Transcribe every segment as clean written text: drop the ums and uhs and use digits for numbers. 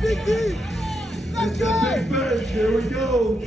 Big D. Let's go. Big bench. Here we go.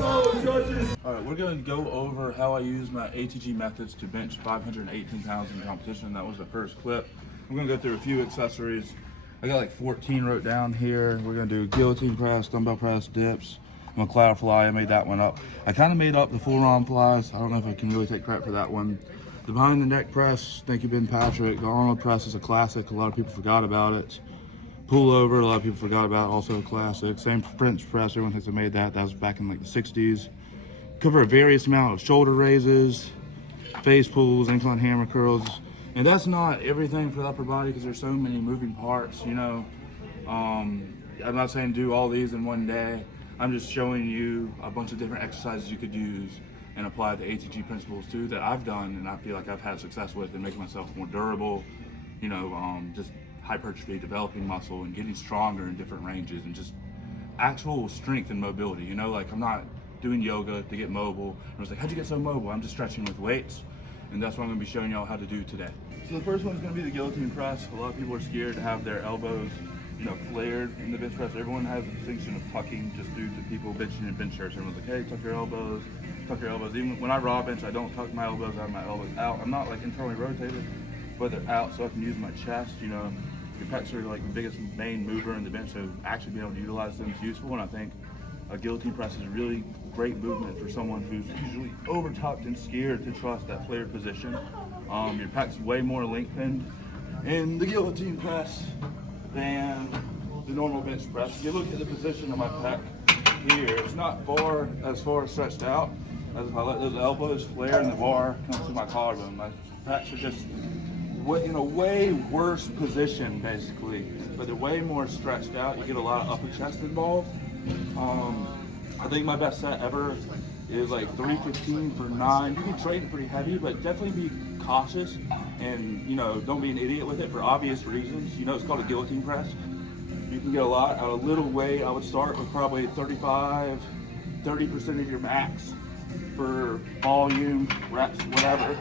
Oh, judges. All right, we're going to go over how I use my ATG methods to bench 518 pounds in competition. That was the first clip. I'm going to go through a few accessories. I got like 14 wrote down here. We're going to do guillotine press, dumbbell press, dips, Mcleod fly. I made that one up. I kind of made up the full arm flies. I don't know if I can really take credit for that one. The behind the neck press, thank you Ben Patrick. The Arnold press is a classic. A lot of people forgot about it. Pullover, a lot of people forgot about, also a classic. Same French press, everyone thinks I made that. That was back in like the 60s. Cover a various amount of shoulder raises, Facepulls, incline hammer curls. And that's not everything for the upper body because there's so many moving parts, you know. I'm not saying do all these in one day. I'm just showing you a bunch of different exercises you could use and apply the ATG principles to that I've done and I feel like I've had success with and making myself more durable, you know, just hypertrophy, developing muscle and getting stronger in different ranges and just actual strength and mobility, you know, like I'm not doing yoga to get mobile. I was like, how'd you get so mobile? I'm just stretching with weights. And that's what I'm gonna be showing y'all how to do today. So the first one's gonna be the guillotine press. A lot of people are scared to have their elbows, you know, flared in the bench press. Everyone has a distinction of tucking just due to people benching in bench shirts. Everyone's like, hey, tuck your elbows, tuck your elbows. Even when I raw bench, I don't tuck my elbows, I have my elbows out. I'm not like internally rotated, but they're out so I can use my chest, you know. Your pecs are like the biggest main mover in the bench, so actually being able to utilize them is useful. And I think a guillotine press is a really great movement for someone who's usually overtucked and scared to trust that flared position. Your pecs way more lengthened in the guillotine press than the normal bench press. If you look at the position of my pec here, it's not as far stretched out as if I let those elbows flare and the bar comes to my collarbone. My pecs are just in a way worse position basically, but they're way more stretched out. You get a lot of upper chest involved. I think my best set ever is like 315 for 9. You can train it pretty heavy, but definitely be cautious and, you know, don't be an idiot with it for obvious reasons. You know, it's called a guillotine press. You can get a lot out of little weight. I would start with probably 30% of your max for volume, reps, whatever.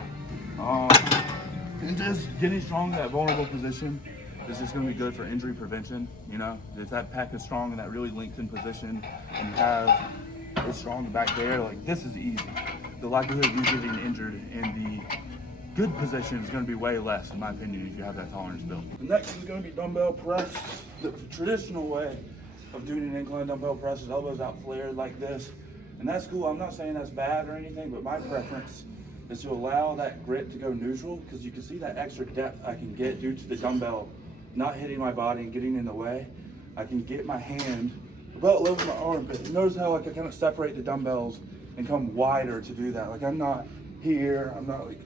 And just getting strong in that vulnerable position is just going to be good for injury prevention. You know, if that pec is strong in that really lengthened position and you have it strong back there, like this is easy. The likelihood of you getting injured in the good position is going to be way less, in my opinion, if you have that tolerance built. The next is going to be dumbbell press. The traditional way of doing an incline dumbbell press is elbows out flared like this. And that's cool. I'm not saying that's bad or anything, but my preference is to allow that grit to go neutral because you can see that extra depth I can get due to the dumbbell not hitting my body and getting in the way. I can get my hand about level with my armpit. Notice how like I kind of separate the dumbbells and come wider to do that. Like I'm not here, I'm not like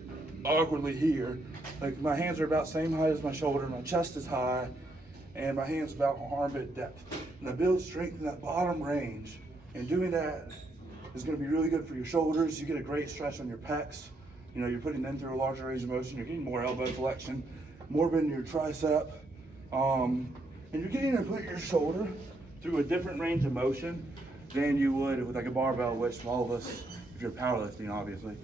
awkwardly here. Like my hands are about same height as my shoulder, my chest is high, and my hands about armpit depth. And I build strength in that bottom range. And doing that is gonna be really good for your shoulders. You get a great stretch on your pecs. You know, you're putting them through a larger range of motion. You're getting more elbow flexion, more bend in your tricep. And you're getting to put your shoulder through a different range of motion than you would with like a barbell, which all of us, if you're powerlifting, obviously,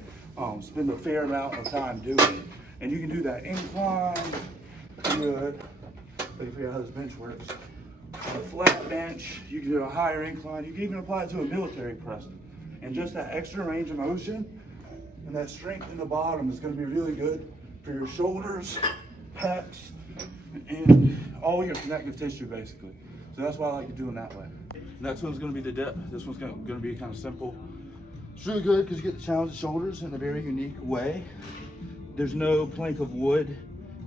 spend a fair amount of time doing. And you can do that incline, good. Let me figure out how this bench works. A flat bench, you can do a higher incline. You can even apply it to a military press. And just that extra range of motion and that strength in the bottom is going to be really good for your shoulders, pecs, and all your connective tissue basically. So that's why I like doing that way. Next one's going to be the dip. This one's going to be kind of simple. It's really good because you get to challenge the shoulders in a very unique way. There's no plank of wood,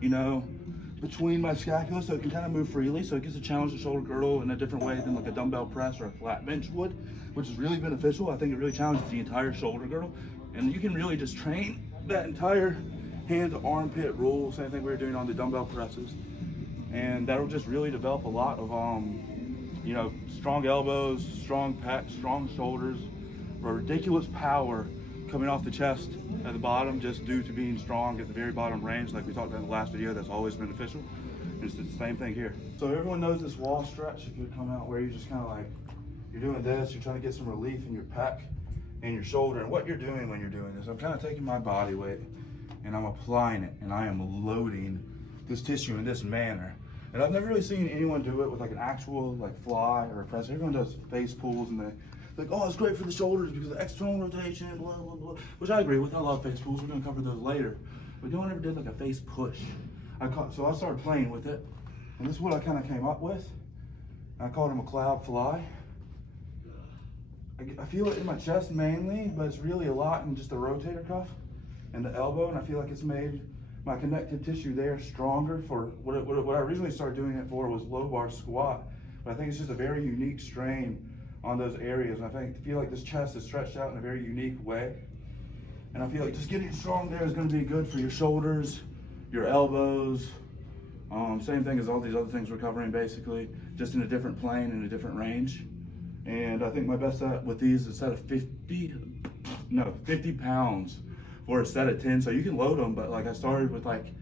you know, between my scapula, so it can kind of move freely. So it gets to challenge the shoulder girdle in a different way than like a dumbbell press or a flat bench would, which is really beneficial. I think it really challenges the entire shoulder girdle. And you can really just train that entire hand to armpit rule, same thing we were doing on the dumbbell presses. And that'll just really develop a lot of, you know, strong elbows, strong pecs, strong shoulders, ridiculous power coming off the chest at the bottom just due to being strong at the very bottom range, like we talked about in the last video. That's always beneficial. It's the same thing here. So everyone knows this wall stretch. If you come out where you just kind of like, you're doing this, you're trying to get some relief in your pec and your shoulder. And what you're doing when you're doing this, I'm kind of taking my body weight and I'm applying it, and I am loading this tissue in this manner. And I've never really seen anyone do it with like an actual like fly or a press. Everyone does face pulls and they're like, oh, it's great for the shoulders because of external rotation, blah, blah, blah. Which I agree with. I love face pulls. We're gonna cover those later. But no one ever did like a face push. So I started playing with it, and this is what I kind of came up with. I called it a Mcleod fly. I feel it in my chest mainly, but it's really a lot in just the rotator cuff and the elbow, and I feel like it's made my connective tissue there stronger for what I originally started doing it for was low bar squat. But I think it's just a very unique strain on those areas. And I feel like this chest is stretched out in a very unique way. And I feel like just getting strong there is going to be good for your shoulders, your elbows. Same thing as all these other things we're covering basically, just in a different plane and a different range. And I think my best set with these is a set of 50 pounds for a set of 10. So you can load them, but like I started with like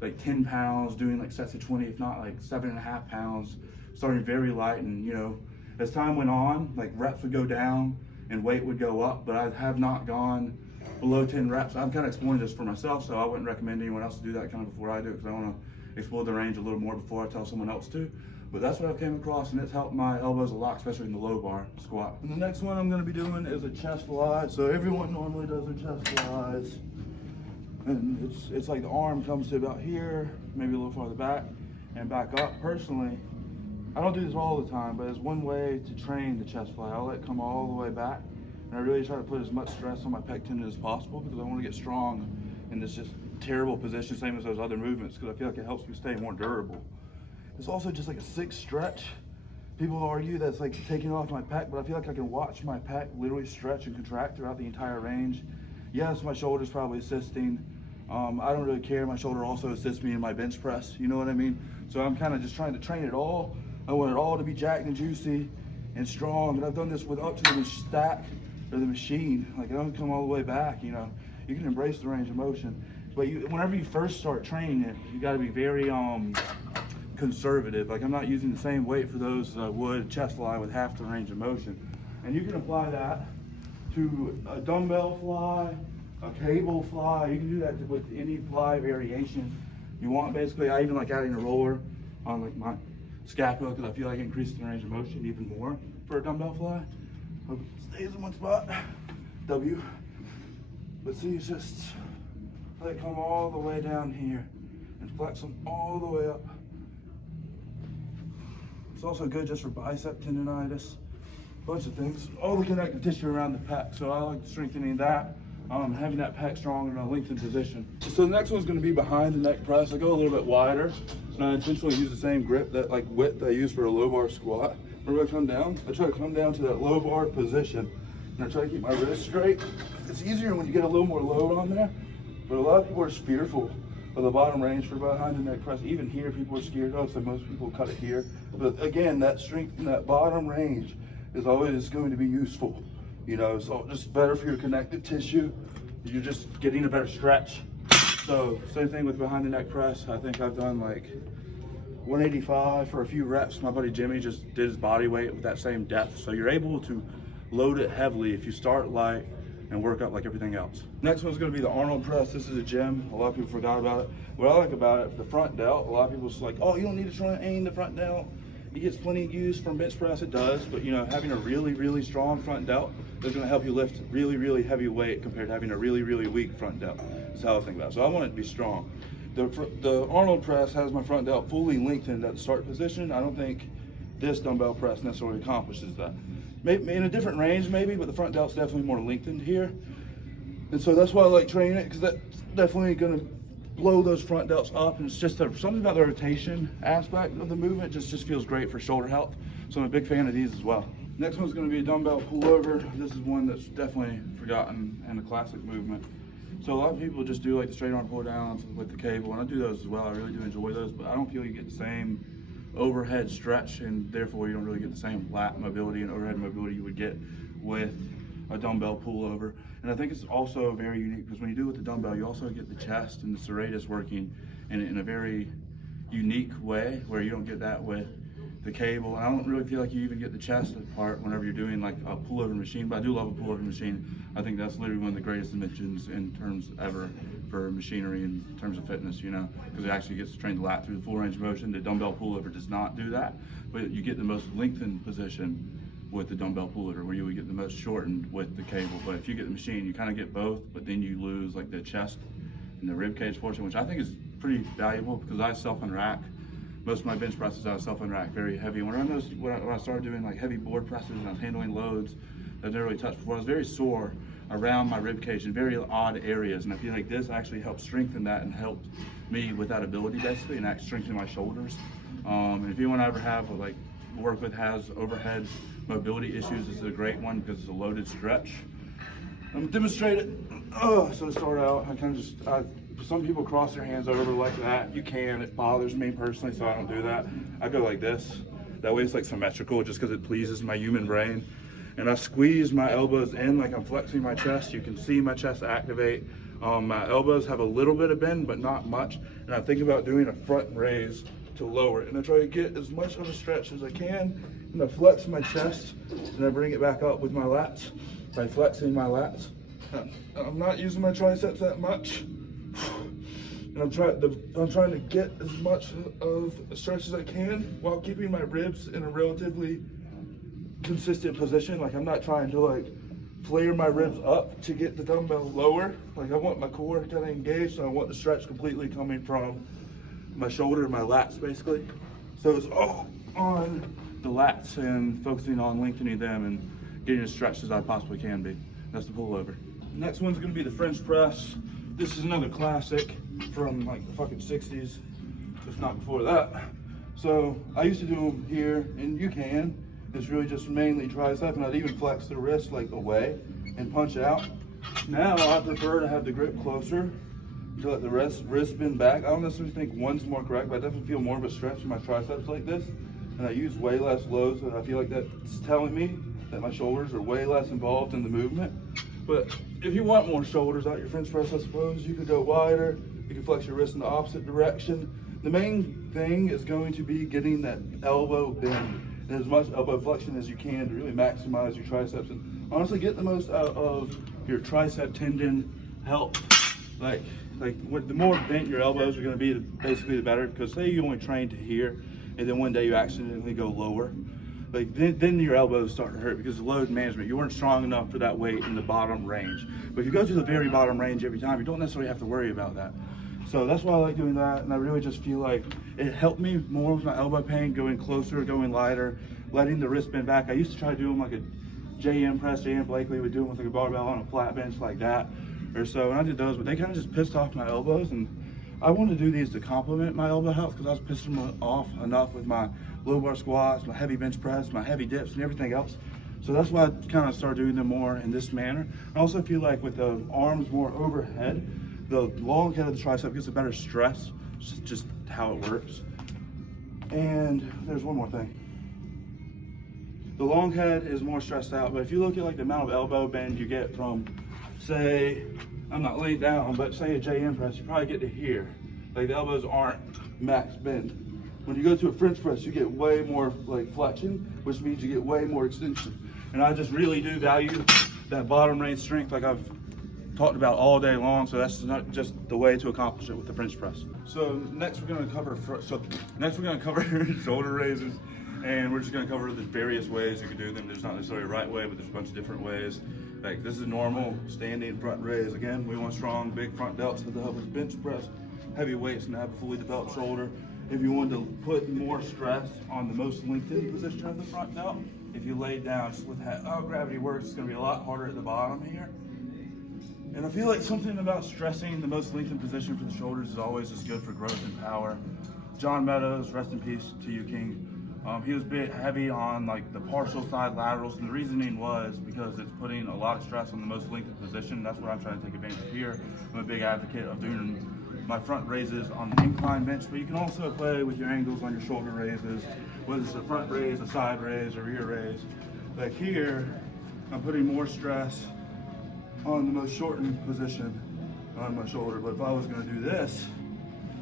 10 pounds, doing like sets of 20, if not like 7.5 pounds, starting very light. And you know, as time went on, like reps would go down and weight would go up, but I have not gone below 10 reps. I'm kind of exploring this for myself, so I wouldn't recommend anyone else to do that kind of before I do it, because I want to explore the range a little more before I tell someone else to. But that's what I've came across, and it's helped my elbows a lot, especially in the low bar squat. And the next one I'm going to be doing is a chest fly. So everyone normally does their chest flies, and it's like the arm comes to about here, maybe a little farther back, and back up. Personally, I don't do this all the time, but it's one way to train the chest fly. I'll let it come all the way back, and I really try to put as much stress on my pec tendon as possible because I want to get strong in this just terrible position, same as those other movements, because I feel like it helps me stay more durable. It's also just like a sick stretch. People argue that's like taking off my pec, but I feel like I can watch my pec literally stretch and contract throughout the entire range. Yes, my shoulder's probably assisting. I don't really care. My shoulder also assists me in my bench press. You know what I mean? So I'm kind of just trying to train it all. I want it all to be jacked and juicy and strong. And I've done this with up to the stack or the machine. Like I don't come all the way back. You know, you can embrace the range of motion, but whenever you first start training it, you got to be very conservative. Like I'm not using the same weight for those as I would chest fly with half the range of motion. And you can apply that to a dumbbell fly, a cable fly. You can do that with any fly variation you want. Basically, I even like adding a roller on like my scapula because I feel like it increases the range of motion even more for a dumbbell fly. Hope it stays in one spot. W. But see, it's just let it come all the way down here and flex them all the way up. It's also good just for bicep tendonitis, a bunch of things. All the connective tissue around the pec, so I like strengthening that, having that pec strong in a lengthened position. So the next one's gonna be behind the neck press. I go a little bit wider, and I intentionally use the same grip, that like width I use for a low bar squat. Whenever I come down, I try to come down to that low bar position, and I try to keep my wrist straight. It's easier when you get a little more load on there, but a lot of people are fearful of the bottom range for behind the neck press. Even here, people are scared. Oh, so most people cut it here. But again, that strength in that bottom range is always going to be useful. You know, so just better for your connective tissue. You're just getting a better stretch. So same thing with behind the neck press. I think I've done like 185 for a few reps. My buddy Jimmy just did his body weight with that same depth. So you're able to load it heavily if you start light and work up like everything else. Next one's gonna be the Arnold press. This is a gym. A lot of people forgot about it. What I like about it, the front delt, a lot of people's like, oh, you don't need to try and aim the front delt. It gets plenty of use from bench press, it does, but you know, having a really, really strong front delt is gonna help you lift really, really heavy weight compared to having a really, really weak front delt. That's how I think about it. So I want it to be strong. The Arnold press has my front delt fully lengthened at the start position. I don't think this dumbbell press necessarily accomplishes that. Maybe in a different range maybe, but the front delt's definitely more lengthened here. And so that's why I like training it, because that's definitely gonna blow those front delts up, and it's just something about the rotation aspect of the movement just feels great for shoulder health. So I'm a big fan of these as well. Next one's gonna be a dumbbell pullover. This is one that's definitely forgotten and a classic movement. So a lot of people just do like the straight arm pull downs with the cable, and I do those as well. I really do enjoy those, but I don't feel you get the same overhead stretch, and therefore you don't really get the same lat mobility and overhead mobility you would get with a dumbbell pullover. And I think it's also very unique because when you do it with the dumbbell, you also get the chest and the serratus working in a very unique way where you don't get that with the cable. And I don't really feel like you even get the chest part whenever you're doing like a pullover machine, but I do love a pullover machine. I think that's literally one of the greatest inventions in terms ever for machinery in terms of fitness, you know, because it actually gets to train the lat through the full range of motion. The dumbbell pullover does not do that, but you get the most lengthened position with the dumbbell pullover, where you would get the most shortened with the cable. But if you get the machine, you kind of get both, but then you lose like the chest and the rib cage portion, which I think is pretty valuable because I self-unrack. Most of my bench presses I self-unrack very heavy. When I started doing like heavy board presses and I was handling loads that I never really touched before, I was very sore around my rib cage in very odd areas, and I feel like this actually helped strengthen that and helped me with that ability basically, and that strengthened my shoulders. And if anyone I ever have like work with has overhead mobility issues, this is a great one because it's a loaded stretch. I'm gonna demonstrate it. So to start out, I kind of just, some people cross their hands over like that. You can, it bothers me personally, so I don't do that. I go like this. That way it's like symmetrical just because it pleases my human brain. And I squeeze my elbows in like I'm flexing my chest. You can see my chest activate. My elbows have a little bit of bend, but not much. And I think about doing a front raise to lower it. And I try to get as much of a stretch as I can. And I flex my chest and I bring it back up with my lats by flexing my lats. I'm not using my triceps that much. And I'm trying to get as much of a stretch as I can while keeping my ribs in a relatively consistent position. Like I'm not trying to like flare my ribs up to get the dumbbell lower. Like I want my core kind of engaged, and I want the stretch completely coming from my shoulder and my lats basically. So it's all on the lats and focusing on lengthening them and getting as stretched as I possibly can be. That's the pullover. Next one's gonna be the French press. This is another classic from like the fucking 60s, if not before that. So I used to do them here, and you can. It's really just mainly tricep, and I'd even flex the wrist like away and punch it out. Now I prefer to have the grip closer to let the wrist bend back. I don't necessarily think one's more correct, but I definitely feel more of a stretch in my triceps like this. And I use way less loads, so I feel like that's telling me that my shoulders are way less involved in the movement. But if you want more shoulders out your French press, I suppose you could go wider. You can flex your wrist in the opposite direction. The main thing is going to be getting that elbow bend and as much elbow flexion as you can to really maximize your triceps and honestly get the most out of your tricep tendon health. Like the more bent your elbows are going to be, basically the better. Because say you only train to here, and then one day you accidentally go lower, like then your elbows start to hurt because of load management. You weren't strong enough for that weight in the bottom range. But if you go to the very bottom range every time, you don't necessarily have to worry about that. So that's why I like doing that, and I really just feel like it helped me more with my elbow pain, going closer, going lighter, letting the wrist bend back. I used to try to do them like a JM press. JM Blakely would do them with like a barbell on a flat bench like that or so, and I did those, but they kind of just pissed off my elbows, and I wanted to do these to complement my elbow health because I was pissing them off enough with my low bar squats, my heavy bench press, my heavy dips, and everything else. So that's why I kind of started doing them more in this manner. I also feel like with the arms more overhead, the long head of the tricep gets a better stress, just how it works. And there's one more thing. The long head is more stressed out, but if you look at like the amount of elbow bend you get from, say, I'm not laying down, but say a JM press, you probably get to here. Like the elbows aren't max bend. When you go to a French press, you get way more like flexion, which means you get way more extension. And I just really do value that bottom range strength like I've talked about all day long, so that's not just the way to accomplish it with the French press. So next we're going to cover shoulder raises, and we're just going to cover the various ways you can do them. There's not necessarily a right way, but there's a bunch of different ways. Like this is a normal standing front raise. Again, we want strong big front delts to help us bench press heavy weights and have a fully developed shoulder. If you want to put more stress on the most lengthened position of the front delt, if you lay down just with how gravity works, it's going to be a lot harder at the bottom here. And I feel like something about stressing the most lengthened position for the shoulders is always just good for growth and power. John Meadows, rest in peace to you, King. He was a bit heavy on like the partial side laterals, and the reasoning was because it's putting a lot of stress on the most lengthened position. That's what I'm trying to take advantage of here. I'm a big advocate of doing my front raises on the incline bench, but you can also play with your angles on your shoulder raises, whether it's a front raise, a side raise, or rear raise. Like here, I'm putting more stress on the most shortened position on my shoulder, but if I was going to do this,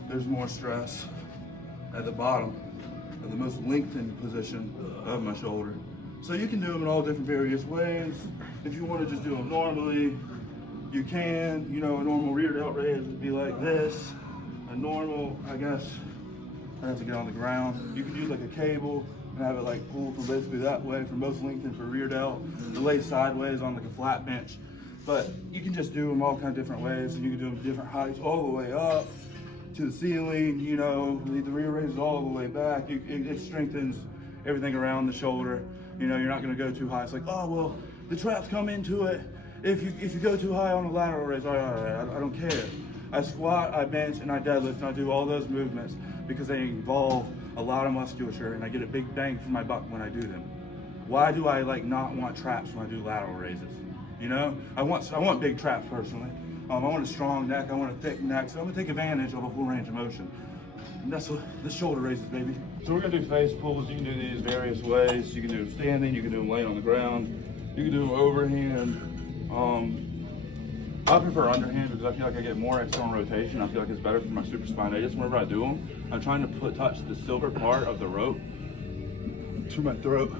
there's more stress at the bottom the most lengthened position of my shoulder. So you can do them in all different various ways. If you want to just do them normally, you can. You know, a normal rear delt raise would be like this. A normal, I guess, I have to get on the ground. You can use like a cable and have it like pull from basically that way for most lengthened for rear delt. The lay sideways on like a flat bench. But you can just do them all kind of different ways. And you can do them different heights all the way up to the ceiling, you know, the rear raises all the way back. It strengthens everything around the shoulder. You know, you're not gonna go too high. It's like, oh, well, the traps come into it. If you go too high on the lateral raise, all right, I don't care. I squat, I bench, and I deadlift, and I do all those movements because they involve a lot of musculature, and I get a big bang for my buck when I do them. Why do I like not want traps when I do lateral raises? You know, I want big traps personally. I want a strong neck, I want a thick neck, so I'm gonna take advantage of a full range of motion. And that's what the shoulder raises, baby. So we're gonna do face pulls. You can do these various ways. You can do them standing, you can do them laying on the ground, you can do them overhand. I prefer underhand because I feel like I get more external rotation. I feel like it's better for my supraspinatus whenever I do them. I'm trying to touch the silver part of the rope to my throat.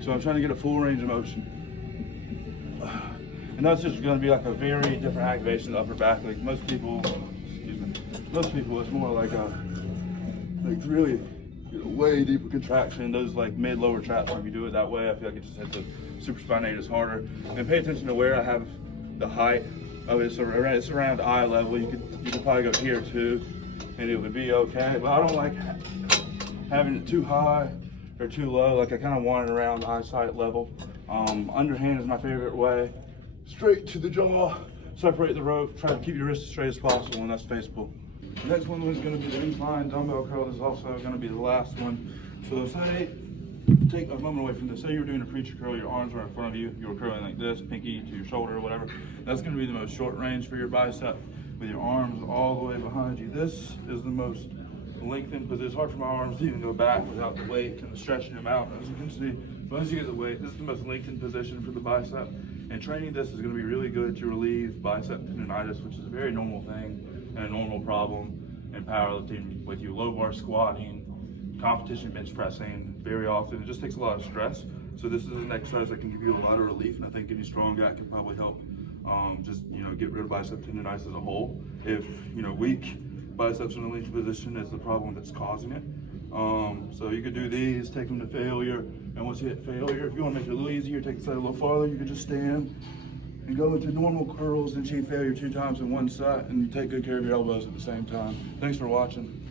So I'm trying to get a full range of motion. And that's just going to be like a very different activation of the upper back. Like most people, it's more like really way deeper contraction. Those like mid-lower traps, if you do it that way, I feel like it just hits the supraspinatus harder. And pay attention to where I have the height. Oh, it's around eye level. You could probably go here too, and it would be okay. But I don't like having it too high or too low. Like I kind of want it around eyesight level. Underhand is my favorite way. Straight to the jaw, separate the rope, try to keep your wrist as straight as possible, and that's face pull. The next one is going to be the incline dumbbell curl. This is also going to be the last one. So say, take a moment away from this. Say you're doing a preacher curl, your arms are in front of you, you're curling like this, pinky to your shoulder or whatever. That's going to be the most short range for your bicep with your arms all the way behind you. This is the most lengthened because it's hard for my arms to even go back without the weight and stretching them out, as you can see. Once you get the weight, this is the most lengthened position for the bicep. And training this is going to be really good to relieve bicep tendonitis, which is a very normal thing and a normal problem in powerlifting with you low bar squatting, competition bench pressing very often. It just takes a lot of stress. So this is an exercise that can give you a lot of relief, and I think any strong guy can probably help just, you know, get rid of bicep tendonitis as a whole. If, you know, weak biceps in a lengthened position is the problem that's causing it. So you could do these, take them to failure, and once you hit failure, if you want to make it a little easier, take the set a little farther, you could just stand and go into normal curls and achieve failure 2 times in one set, and you take good care of your elbows at the same time. Thanks for watching.